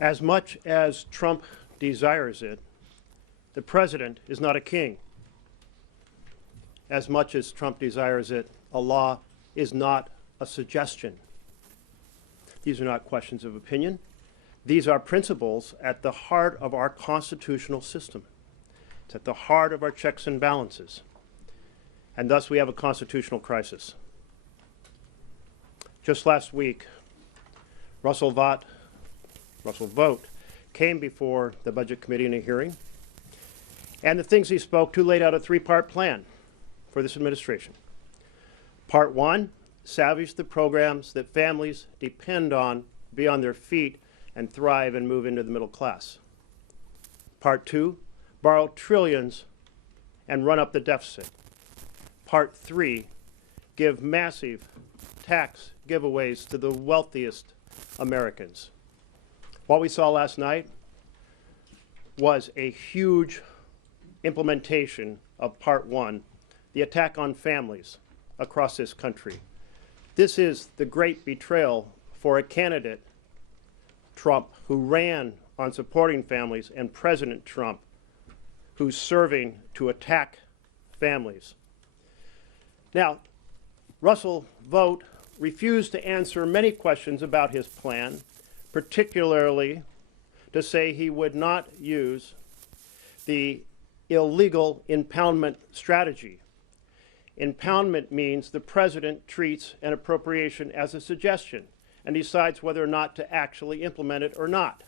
As much as Trump desires it, the president is not a king. As much as Trump desires it, a law is not a suggestion. These are not questions of opinion. These are principles at the heart of our constitutional system. It's at the heart of our checks and balances. And thus we have a constitutional crisis. Just last week, Russell Vought came before the Budget Committee in a hearing, and the things he spoke to laid out a three-part plan for this administration. Part one, salvage the programs that families depend on, be on their feet, and thrive and move into the middle class. Part two, borrow trillions and run up the deficit. Part three, give massive tax giveaways to the wealthiest Americans. What we saw last night was a huge implementation of part one, the attack on families across this country. This is the great betrayal for a candidate, Trump, who ran on supporting families, and President Trump, who's serving to attack families. Now, Russell Vought refused to answer many questions about his plan, particularly to say he would not use the illegal impoundment strategy. Impoundment means the president treats an appropriation as a suggestion and decides whether or not to actually implement it or not.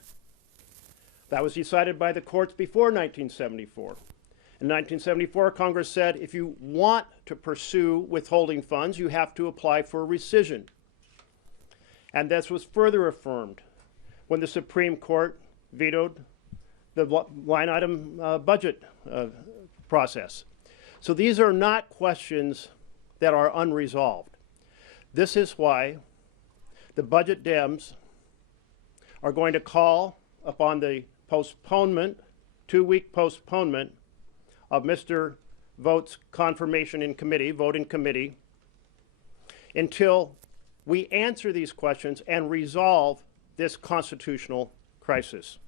That was decided by the courts before 1974. In 1974, Congress said if you want to pursue withholding funds, you have to apply for rescission. And this was further affirmed when the Supreme Court vetoed the line item budget process. So these are not questions that are unresolved. This is why the budget Dems are going to call upon the postponement, 2-week postponement of Mr. Vought's confirmation in committee, vote in committee, until we answer these questions and resolve this constitutional crisis.